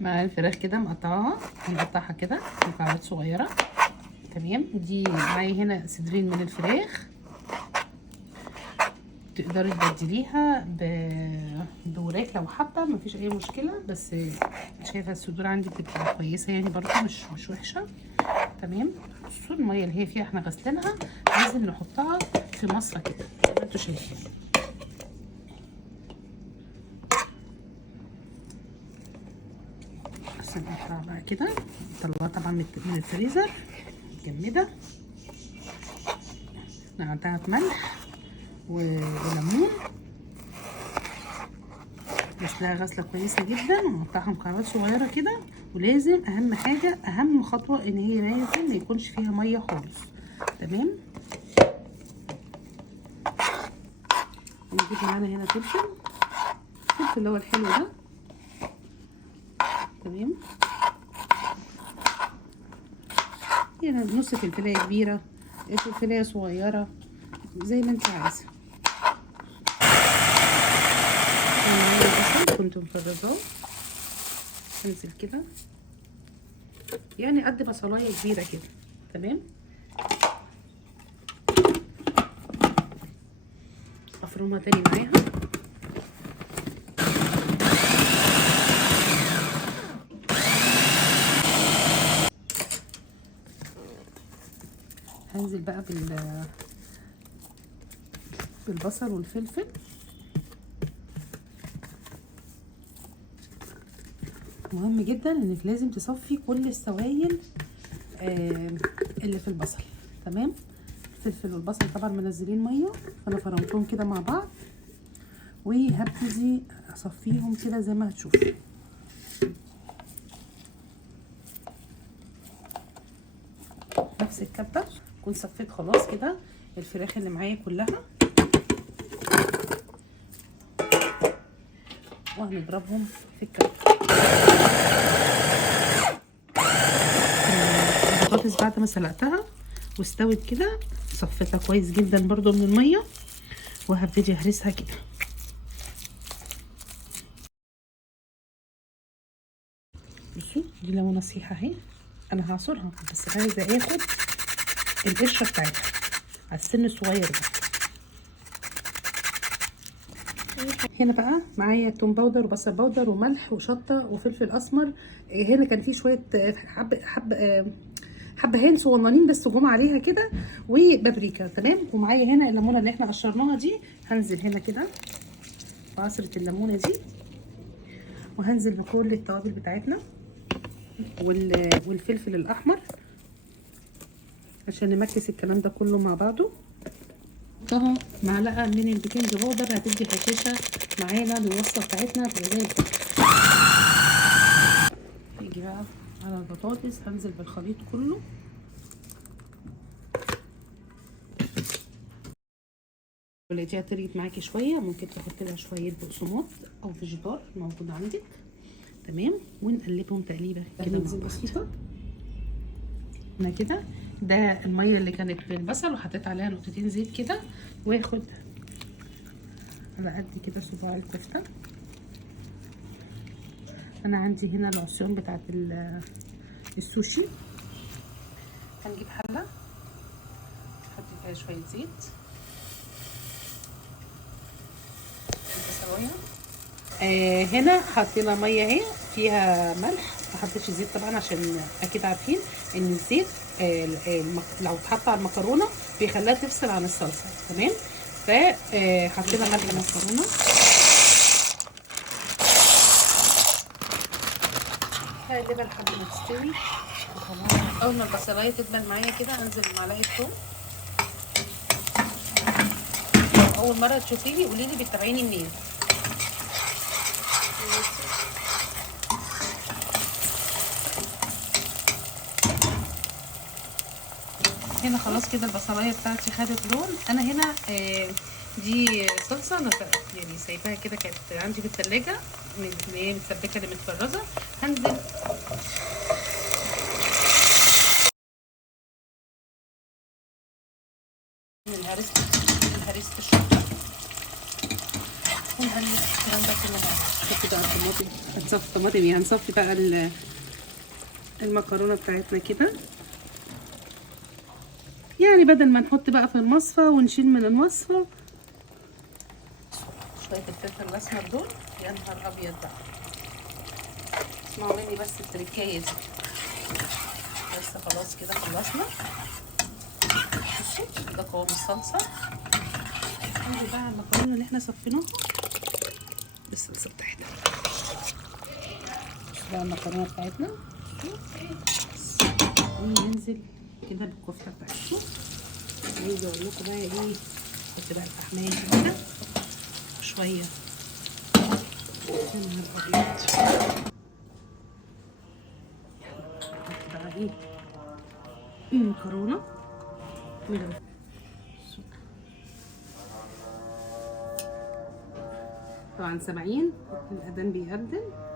مع الفراخ كده مقطعاها، هنقطعها كده مكعبات صغيره. تمام. دي معايا هنا صدرين من الفراخ، تقدري تبدليها بوراك لو حابه، مفيش اي مشكله، بس شايفه الصدور عندي بتبقى كويسه يعني برضو مش وحشه. تمام. بصوا الميه اللي هي فيها احنا غسلينها لازم نحطها في مصفى كده زي ما انتوا شايفين. بس نقطعها بقى كده، نطلعها طبعا من الفريزر متجمده، نقعدها بملح وليمون، غسلها غسله كويسه جدا، ونقطعها مكعبات صغيره كده. ولازم اهم حاجه اهم خطوه ان هي لازم ما يكونش فيها ميه خالص. تمام. نجيب معانا هنا فلفل اللي هو الحلو ده. تمام. يعني نص فلفلايه كبيره، فلفلايه صغيره، زي ما انت عايزه. كنت مفرزاه، انزل كده يعني قد بصلايه كبيره كده. تمام. افرمها تاني معاها. هنزل بقى بالبصل والفلفل. مهم جدا انك لازم تصفي كل السوائل اللي في البصل. تمام. الفلفل والبصل طبعا منزلين ميه، فانا فرمتهم كده مع بعض، وهبتدي اصفيهم كده زي ما هتشوفوا. نفس الكبه كنت صفيت خلاص كده الفراخ اللي معايا كلها، وهنضربهم في الكبه. البطاطس بعد ما سلقتها واستوت كده صفيتها كويس جدا برضو من الميه، وهبتدي اهرسها كده. بصوا دي لو نصيحه اهي، انا هعصرها بس عايزه اخد القشره بتاعتها على السن الصغير ده. هنا بقى معايا توم باودر وبصل باودر وملح وشطه وفلفل اسمر. هنا كان في شويه حبهان صغننين بس جم عليها كده، وبابريكا. تمام. ومعايا هنا الليمونه اللي احنا قشرناها دي، هنزل هنا كده بعصره الليمونه دي، وهنزل بكل التوابل بتاعتنا والفلفل الاحمر عشان نمكس الكلام ده كله مع بعضه. اهو معلقه من البيكنج باودر هتدي هشاشه معانا للوصفه بتاعتنا بجد. نيجي بقى على البطاطس، هنزل بالخليط كله. لو لقيتيها تريت معاكي شويه ممكن تحطي لها شويه بقسماط او فيجيتار موجود عندك. تمام. ونقلبهم تقليبه كده بسيطه. هنا كده ده الميه اللي كانت في البصل، وحطيت عليها نقطتين زيت كده، واخد على قد كده صباع الكفته. انا عندي هنا العصيان بتاعت السوشي. هنجيب حله نحط فيها شويه زيت، بصلايه. هنا حطينا ميه اهي فيها ملح، ما حطيتش زيت طبعا عشان اكيد عارفين ان الزيت لو اتحط على المكرونه بيخليها تفصل عن الصلصه. تمام. فحطينا ملح المكرونه، هقلبها لحد ما تستوي. اول ما البصلايه تدبل معايا كده هنزل بمعلقه ثوم. اول مره تشوفيني قولي لي بتتابعيني منين. هنا خلاص كده البصلايه بتاعتي خدت لون. انا هنا دي صلصه انا يعني سايباها كده، كانت عندي في الثلاجه اللي هي متسبكه اللي متفرزه. هنزل من هريسه الشطه ونقلب الكلام ده كله مع بعض. شوفي بقى طماطم، هنصفي طماطم ايه، هنصفي بقى المكرونه بتاعتنا كده. يعني بدل ما نحط بقى في المصفى ونشيل من المصفى. شويه الفلفل الاسمر دول، يا نهار ابيض بقى. اسمعوا مني بس التركايه دي. بس خلاص كده خلصنا. بصوا ده قوام الصلصه. ننزل بقى على المكرونه اللي احنا صفيناها بالصلصه بتاعتنا. بقى المكرونه بتاعتنا وننزل كده بالكفته بتاعتنا. ونيجي اقول لكم بقى ايه، نحط بقى الفحمايه كده شويه. يا نهار ابيض. نحط بقى ايه المكرونه طبعا سامعين الاذان بيأذن.